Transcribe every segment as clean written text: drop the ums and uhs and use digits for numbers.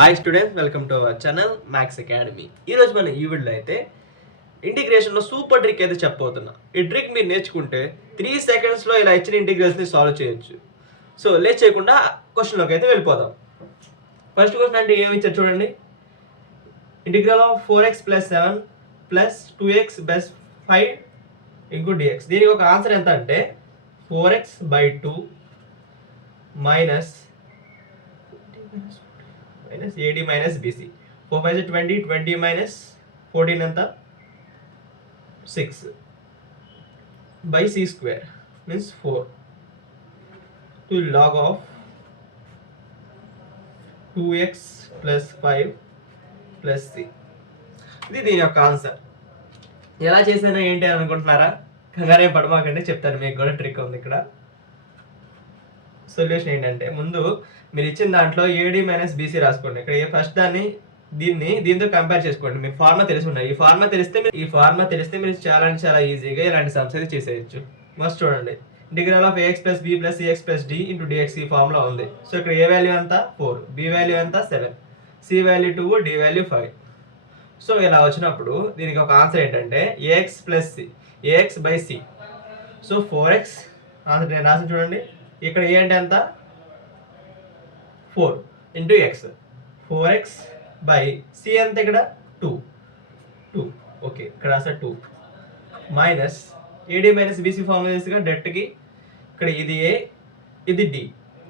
Hi students, welcome to our channel maths academy. ఈరోజు మన ఈ వీడియోలో అయితే ఇంటిగ్రేషన్లో సూపర్ ట్రిక్ అయితే చెప్పబోతున్నా. ఈ ట్రిక్ మీరు నేర్చుకుంటే 3 సెకండ్స్లో ఇలా ఇచ్చిన ఇంటిగ్రల్స్ని సాల్వ్ చేయొచ్చు. సో లేట్ చేయకుండా క్వశ్చన్లోకి అయితే వెళ్ళిపోదాం. ఫస్ట్ క్వశ్చన్ అంటే ఏమి ఇచ్చారు చూడండి. Integral of 4x + 7 + 2x + 5 into dx. దీనికి ఒక ఆన్సర్ ఎంత అంటే 4x/2 minus AD minus BC. 4 5 is 20, 20 minus 14 ఎంత 6 by C square means 4 to log of 2x plus 5 plus C. ఇది దీని యొక్క ఆన్సర్. ఎలా చేసానో ఏంటి అని అనుకుంటున్నారా? కంగారే పడమాకండి, చెప్తాను. మీకు కూడా ట్రిక్ ఉంది ఇక్కడ. సొల్యూషన్ ఏంటంటే ముందు మీరు ఇచ్చిన దాంట్లో ఏడి మైనస్ బీసీ రాసుకోండి. ఇక్కడ ఫస్ట్ దీంతో కంపేర్ చేసుకోండి. మీకు ఫార్ములా తెలిసి ఉన్నాయి. ఈ ఫార్ములా తెలిస్తే మీరు చాలా ఈజీగా ఇలాంటి సమ్స్ అయితే చేసేయచ్చు. మస్ట్ చూడండి. Integral of ax + b + cx + d * dx ఈ ఫార్ములా ఉంది. సో ఇక్కడ ఏ వాల్యూ ఎంత 4, b వాల్యూ ఎంత 7, c value 2, d value 5. So ఇలా వచ్చినప్పుడు దీనికి ఒక ఆన్సర్ ఏంటంటే ax + c, ax/c. So 4x answer నేను రాసి చూడండి. ఇక్కడ ఏ అంటే ఎంత 4 ఇంటూ ఎక్స్. 4x/c ఎంత ఇక్కడ 2. ఓకే, ఇక్కడ రాసా 2 minus AD minus BC formula చేసిగా డెట్కి. ఇక్కడ ఇది ఏ, ఇది డి,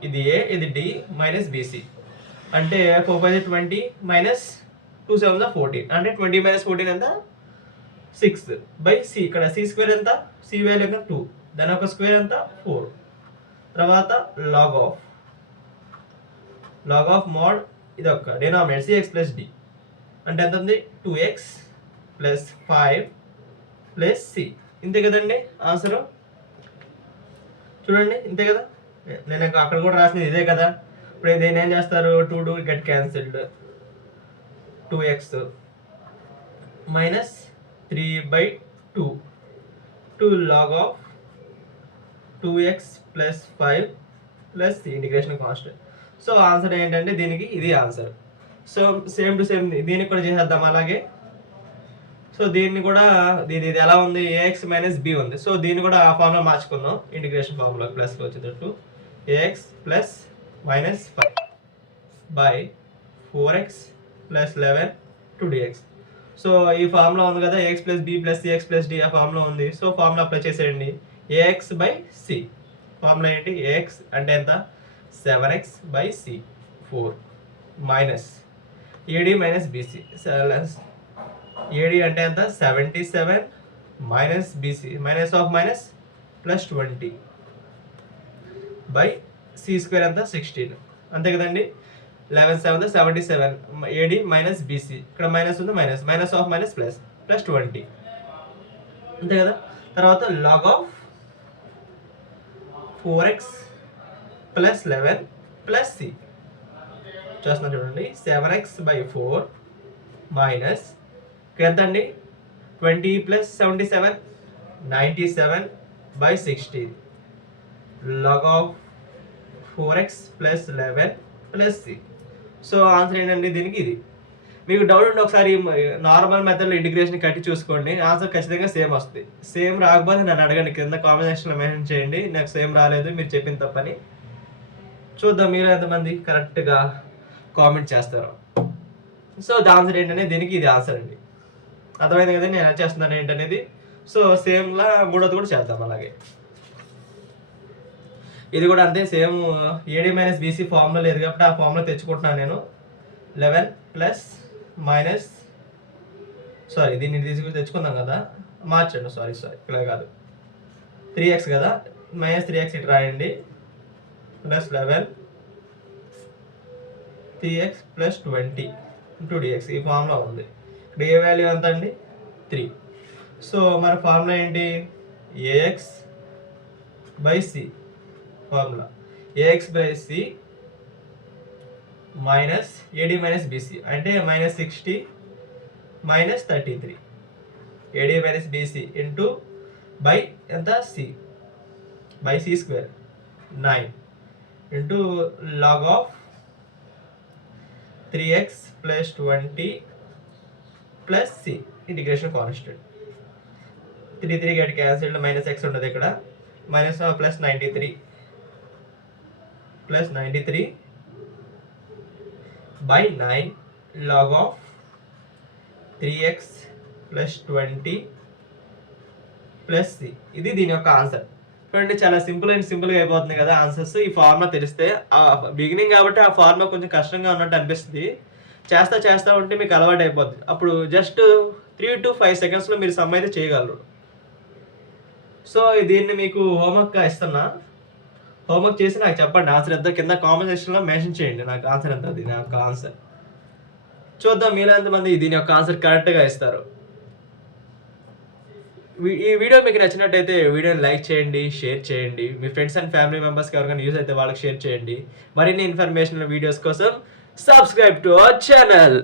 ఇది ఏ, ఇది డి మైనస్ బీసీ అంటే 4 5 20 మైనస్ 2 7 14 అంటే 20 మైనస్ 14 ఎంత 6/c. ఇక్కడ సి స్క్వేర్ ఎంత, సి వాల్యూ ఎంత 2, దాని ఒక స్క్వేర్ ఎంత 4. తర్వాత లాగ్ ఆఫ్ మోడ్ ఇది ఒక డినామినేటర్ cx + d అంటే ఎంత ఉంది 2x + 5 + c. ఇంతే కదండి ఆన్సర్. చూడండి ఇంతే కదా. నేను అక్కడ కూడా రాసినది ఇదే కదా. ఇప్పుడు దీన్ని ఏం చేస్తారు, 2 get cancelled, 2x minus 3/2 to log of 2x + 5 + c integration constant. So answer ఏంటంటే దీనికి ఇది answer. So same to same దీనికి కూడా చేసేద్దాం అలాగే. సో దీన్ని కూడా ఇది ఎలా ఉంది, ax - b ఉంది. సో దీన్ని కూడా ఆ ఫార్ములా మార్చుకుందాం. ఇంటిగ్రేషన్ ఫార్ములా ప్లస్లో వచ్చేటట్టు ax + -5/4x + 11 to dx. So ఈ ఫార్ములా ఉంది కదా, ax + b + cx + d ఆ ఫార్ములా ఉంది. సో ఫార్ములా అప్లై చేసేయండి. ax/c ఫార్ములా ఏంటి, ax అంటే ఎంత 7x/c 4 minus AD minus B C. A D అంటే ఎంత 77 minus B C minus of minus plus 20 by C square ఎంత 16. అంతే కదండి. 11 7 77 ఏడి మైనస్ బీసీ, ఇక్కడ మైనస్ ఉంది, మైనస్ ఆఫ్ మైనస్ ప్లస్ 20. అంతే కదా. తర్వాత లాగ్ ఆఫ్ 4x + 11 + c చేస్తున్నా చూడండి. 7x/4 మైనస్ ఎంత అండి 20 + 77 97/16 log of 4x + 11 + c. So answer ఏంటండి దీనికి ఇది. మీకు డౌట్ ఉంటే ఒకసారి నార్మల్ మెథడ్లో ఇంటిగ్రేషన్ కట్టి చూసుకోండి. ఆన్సర్ ఖచ్చితంగా సేమ్ వస్తుంది. సేమ్ రాకపోతే నన్ను అడగండి, కింద కామెంట్ సెక్షన్లో మెన్షన్ చేయండి. నాకు సేమ్ రాలేదు, మీరు చెప్పిన తప్పని. చూద్దాం మీరు ఎంతమంది కరెక్ట్గా కామెంట్ చేస్తారు. సో ది ఆన్సర్ ఏంటనే దీనికి ఇది ఆన్సర్ అండి. అర్థమైంది కదా నేను ఎలా చేస్తున్నాను ఏంటనేది. సో సేమ్లా మూడోది కూడా చేద్దాం అలాగే. ఇది కూడా అంతే same. AD minus BC formula లేదు కాబట్టి ఆ ఫార్ములా తెచ్చుకుంటున్నాను నేను. 11 ప్లస్ మైనస్ దీన్ని తీసుకుని తెచ్చుకుందాం కదా, మార్చండి. సారీ ఇక్కడ కాదు, 3x కదా, -3x ఇటు రాయండి ప్లస్ 11 3x + 20 ఇంటూ dx ఈ ఫార్ములా ఉంది. ఇక్కడ ఏ వాల్యూ ఎంత అండి 3. సో మన ఫార్ములా ఏంటి, ax/c formula ax/c minus AD minus BC అంటే -60 -33 AD minus BC into by ఎంత c/c square 9 into log of 3x plus 20 plus c integration constant. 3 get cancelled, minus X ఉంటుంది ఇక్కడ, minus plus 93 by 9 log of 3x plus 20 plus c. ఇది దీని యొక్క answer. చూడండి చాలా సింపుల్గా అయిపోతుంది కదా ఆన్సర్స్. ఈ ఫార్ములా తెలిస్తే, బిగినింగ్ కాబట్టి ఆ ఫార్ములా కొంచెం కష్టంగా ఉన్నట్టు అనిపిస్తుంది. చేస్తా ఉంటే మీకు అలవాటు అయిపోతుంది. అప్పుడు జస్ట్ 3 to 5 సెకండ్స్లో మీరు సమ్ అయితే చేయగలరు. సో దీన్ని మీకు హోంవర్క్గా ఇస్తున్నా. హోంవర్క్ చేసి నాకు చెప్పండి ఆన్సర్ ఎంత, కింద కామెంట్ సెక్షన్లో మెన్షన్ చేయండి నాకు ఆన్సర్ ఎంత. దీని యొక్క ఆన్సర్ చూద్దాం మీలో ఎంతమంది దీని యొక్క ఆన్సర్ కరెక్ట్గా ఇస్తారు. ఈ వీడియో మీకు నచ్చినట్టయితే వీడియోని లైక్ చేయండి, షేర్ చేయండి. మీ ఫ్రెండ్స్ అండ్ ఫ్యామిలీ మెంబర్స్కి ఎవరికైనా యూజ్ అయితే వాళ్ళకి షేర్ చేయండి. మరిన్ని ఇన్ఫర్మేషన్ వీడియోస్ కోసం సబ్స్క్రైబ్ టు అవర్ ఛానల్.